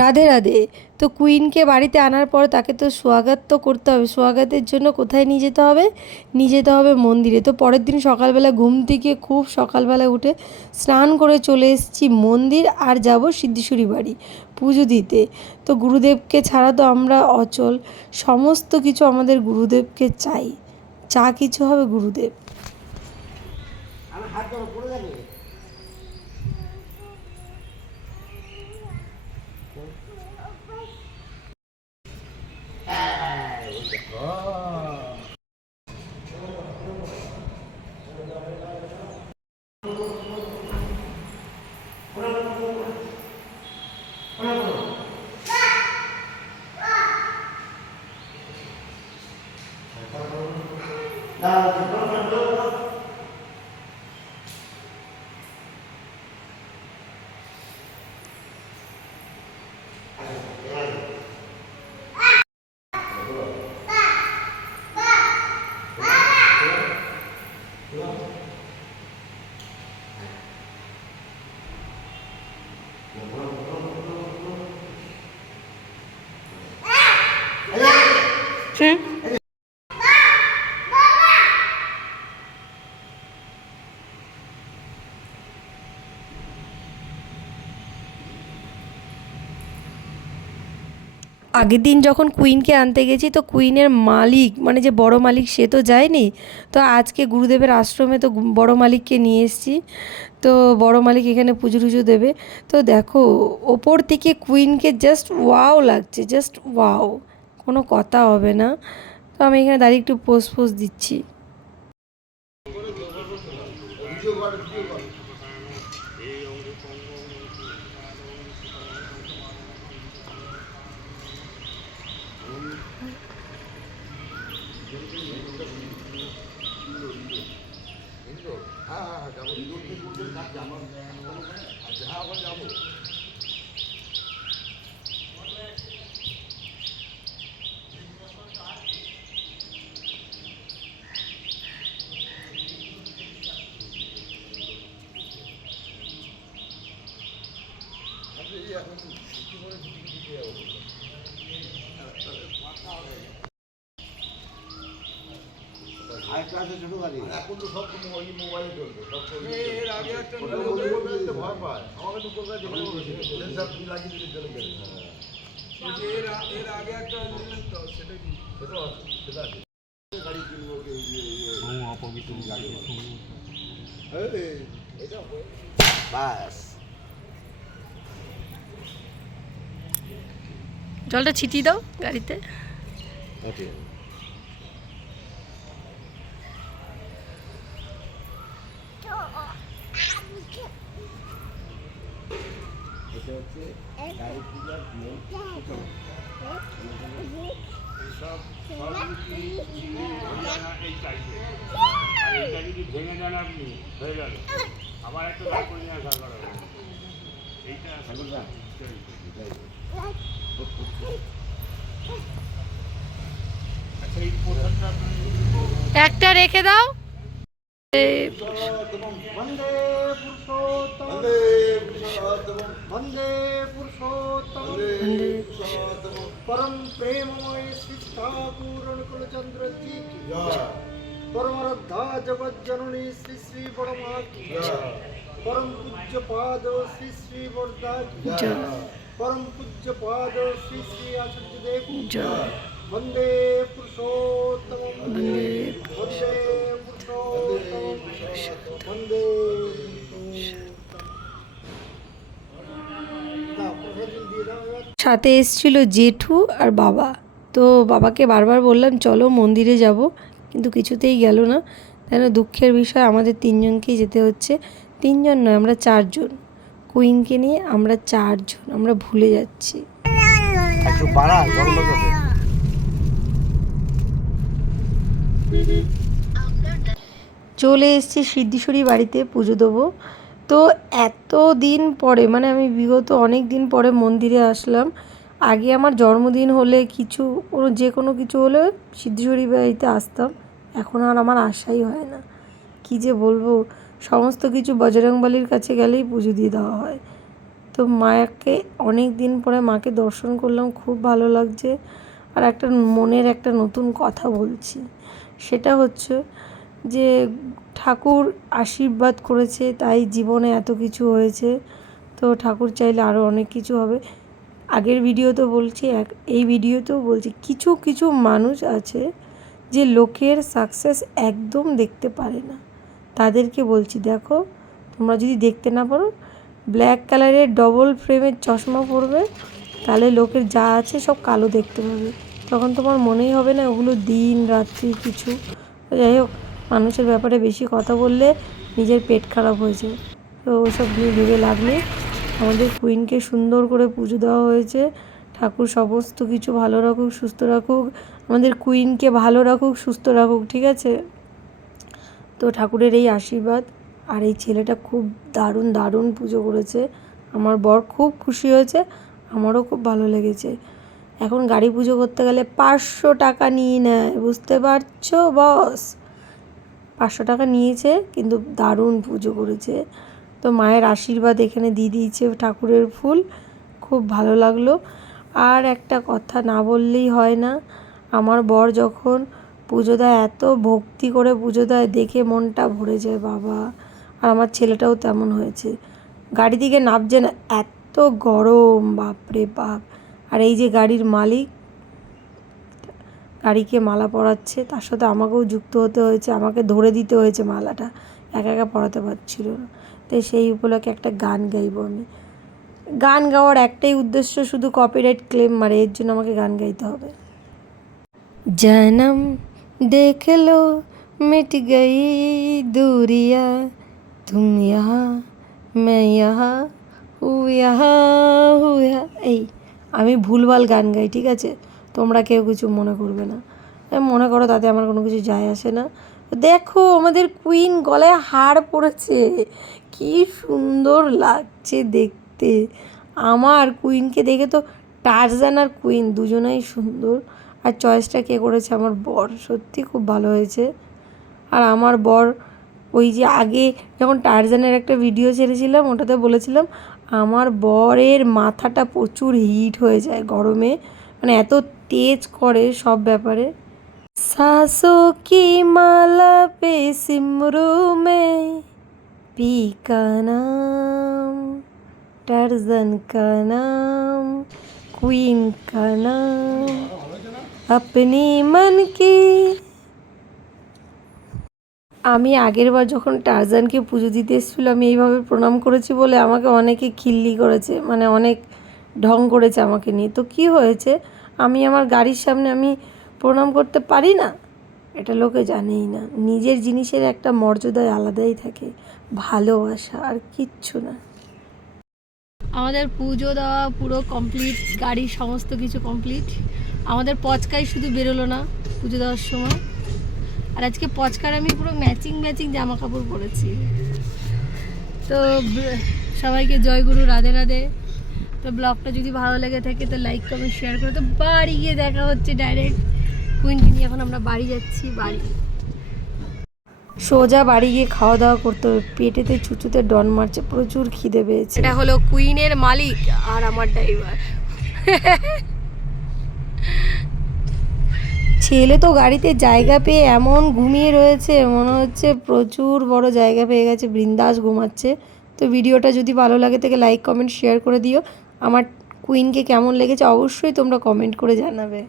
রাধে রাধে। তো কুইনকে বাড়িতে আনার পর তাকে তো স্বাগত তো করতে হবে। স্বাগতের জন্য কোথায় নিয়ে যেতে হবে? নিয়ে যেতে হবে মন্দিরে। তো পরের দিন সকালবেলা ঘুম থেকে খুব সকালবেলা উঠে স্নান করে চলে এসেছি মন্দির, আর যাব সিদ্ধেশ্বরী বাড়ি পুজো দিতে। তো গুরুদেবকে ছাড়া তো আমরা অচল, সমস্ত কিছু আমাদের গুরুদেবকে চাই, যা কিছু হবে গুরুদেব। আগের দিন যখন কুইনকে আনতে গেছি তো কুইনের মালিক, মানে যে বড় মালিক, সে তো যায়নি। তো আজকে গুরুদেবের আশ্রমে তো বড় মালিককে নিয়ে এসেছি। তো বড় মালিক এখানে পুজো টুজো দেবে। তো দেখো, ওপর থেকে কুইনকে জাস্ট ওয়াও লাগছে, জাস্ট ওয়াও, কোনো কথা হবে না। তো আমি এখানে দাঁড়িয়ে একটু পোজ ফোজ দিচ্ছি। ছোট গাড়ি এখন তো সব মোবাইলে চলবে, সব এর আগে একটা ভয় পায় আমাকে তো কোথায় যেখানে সেন্সার লাগিয়ে দিলে চলে গেছে। এর আগে একটা তো সেটা কি সেটা আছে গাড়ি কিনবো গাড়ি বাস। জলটা ছিটিয়ে দাও গাড়িতে। ওকে এটা হচ্ছে গাড়ি পূজার নিয়ম। সব এইটা যদি ভেঙে যান আপনি হয়ে গেল, আবার একটা দাগ করে নিয়ে আসা করা হবে। এইটা আচ্ছা, এই পোশাকটা একটা রেখে দাও। वंदे पुरुषोत्तम वंदे पुरुषोत्तम परम प्रेममय श्री ठाकुर कुलचंद्र जी की परम श्रद्धा जगत जननी श्री श्री बड़मा की परम पूज्य पाद श्री श्री बड़दा की परम पूज्य पाद श्री श्री आचार्य देव की वंदे पुरुषोत्तम वंदे সাথে এসেছিল জেঠু আর বাবা। তো বাবাকে বারবার বললাম চলো মন্দিরে যাব, কিন্তু কিছুতেই গেল না। তাই না, দুঃখের বিষয় আমাদের তিনজনকেই যেতে হচ্ছে। তিনজন নয়, আমরা চারজন। কুইনকে নিয়ে আমরা চারজন, আমরা ভুলে যাচ্ছি। চলে এসেছি সিদ্ধেশ্বরী বাড়িতে পুজো দেবো। তো এত দিন পরে, মানে আমি বিগত অনেক দিন পরে মন্দিরে আসলাম। আগে আমার জন্মদিন হলে কিছু যে কোনো কিছু হলে সিদ্ধেশ্বরী বাড়িতে আসতাম, এখন আর আমার আশাই হয় না। কী যে বলবো, সমস্ত কিছু বজরংবলীর কাছে গেলেই পুজো দিয়ে দেওয়া হয়। তো মাকে অনেক দিন পরে মাকে দর্শন করলাম, খুব ভালো লাগছে। আর একটা মনের একটা নতুন কথা বলছি, সেটা হচ্ছে যে ঠাকুর আশীর্বাদ করেছে তাই জীবনে এত কিছু হয়েছে। তো ঠাকুর চাইলে আরও অনেক কিছু হবে। আগের ভিডিওতেও বলছি, এই ভিডিওতেও বলছি, কিছু কিছু মানুষ আছে যে লোকের সাকসেস একদম দেখতে পারে না। তাদেরকে বলছি, দেখো তোমরা যদি দেখতে না পারো, ব্ল্যাক কালারের ডবল ফ্রেমের চশমা পরবে, তাহলে লোকের যা আছে সব কালো দেখতে পাবে। তখন তোমার মনেই হবে না ওগুলো দিন রাত্রি কিছু। যাই হোক, মানুষের ব্যাপারে বেশি কথা বললে নিজের পেট খারাপ হয়েছে, তো ওইসব নিয়ে ভেবে লাভ নেই। আমাদের কুইনকে সুন্দর করে পুজো দেওয়া হয়েছে। ঠাকুর সমস্ত কিছু ভালো রাখুক, সুস্থ রাখুক, আমাদের কুইনকে ভালো রাখুক, সুস্থ রাখুক, ঠিক আছে? তো ঠাকুরের এই আশীর্বাদ। আর এই ছেলেটা খুব দারুণ দারুণ পুজো করেছে, আমার বর খুব খুশি হয়েছে, আমারও খুব ভালো লেগেছে। এখন গাড়ি পুজো করতে গেলে 500 টাকা নিয়ে নেয়, বুঝতে পারছো বস? 500 টাকা নিয়েছে, কিন্তু দারুণ পুজো করেছে। তো মায়ের আশীর্বাদ এখানে দিয়ে দিয়েছে ঠাকুরের ফুল, খুব ভালো লাগলো। আর একটা কথা না বললেই হয় না, আমার বর যখন পুজো দেয়, এত ভক্তি করে পুজো দেয়, দেখে মনটা ভরে যায় বাবা। আর আমার ছেলেটাও তেমন হয়েছে, গাড়ি থেকে নামছে না, এত গরম, বাপরে বাপ। আর এই যে গাড়ির মালিক গাড়িকে মালা পরাচ্ছে, তার সাথে আমাকেও যুক্ত হতে হয়েছে, আমাকে ধরে দিতে হয়েছে মালাটা, একা একা পরাতে পারছিল না। তাই সেই উপলক্ষে একটা গান গাইবো আমি। গান গাওয়ার একটাই উদ্দেশ্য, শুধু কপিরাইট ক্লেম মারে, এর জন্য আমাকে গান গাইতে হবে। জনম দেখ লো মিট গই दूरियां, तुम यहाँ मैं यहाँ हूँ এই আমি ভুলভাল গান গাই, ঠিক আছে? তোমরা কেউ কিছু মনে করবে না, মনে করো তাতে আমার কোনো কিছু যায় আসে না। দেখো আমাদের কুইন গলায় হার পরেছে, কি সুন্দর লাগছে দেখতে। আমার কুইনকে দেখে তো টারজান আর কুইন দুজনেই সুন্দর। আর চয়েসটা কে করেছে? আমার বর, সত্যি খুব ভালো হয়েছে। আর আমার বর, ওই যে আগে যখন টারজানের একটা ভিডিও ছেড়েছিলাম, ওটাতে বলেছিলাম আমার বরের মাথাটা প্রচুর হিট হয়ে যায় গরমে, মানে এত তেজ করে সব ব্যাপারে। सांसों की माला पे सिमरू में पी का नाम, टार्जन का नाम, क्वीन का नाम, अपनी मन की। আমি আগের বার যখন টারজানকে পুজো দিতে এসেছিলো, আমি এইভাবে প্রণাম করেছি বলে আমাকে অনেকে খিল্লি করেছে, মানে অনেক ঢং করেছে আমাকে নিয়ে। তো কি হয়েছে, আমি আমার গাড়ির সামনে আমি প্রণাম করতে পারি না? এটা লোকে জানেই না। নিজের জিনিসের একটা মর্যাদা আলাদাই থাকে, ভালোবাসা, আর কিচ্ছু না। আমাদের পুজো দেওয়া পুরো কমপ্লিট, গাড়ির সমস্ত কিছু কমপ্লিট। আমাদের পচকাই শুধু বেরোলো না পুজো দেওয়ার সময়। আর আজকে পচকার আমি পুরো ম্যাচিং জামা কাপড় পরেছি। তো সবাইকে জয়গুরু, রাধে রাধে। তো ব্লগটা যদি ভালো লেগে থাকে তো লাইক কমেন্ট শেয়ার করে। তো বাড়ি গিয়ে দেখা হচ্ছে ডাইরেক্ট, কুইনকে নিয়ে এখন আমরা বাড়ি যাচ্ছি। বাড়ি সোজা বাড়ি গিয়ে খাওয়া দাওয়া করতে হবে, পেটেতে চুচুতে ডন মারছে, প্রচুর খিদে পেয়েছে। এটা হলো কুইনের মালিক আর আমার ড্রাইভার। ছেলে তো গাড়িতে জায়গা পেয়ে এমন ঘুমিয়ে রয়েছে, মনে হচ্ছে প্রচুর বড় জায়গা পেয়ে গেছে, বৃন্দাস ঘুমাচ্ছে। তো ভিডিওটা যদি ভালো লাগে থাকে লাইক কমেন্ট শেয়ার করে দিও। আমার কুইনকে কেমন লেগেছে অবশ্যই তোমরা কমেন্ট করে জানাবে।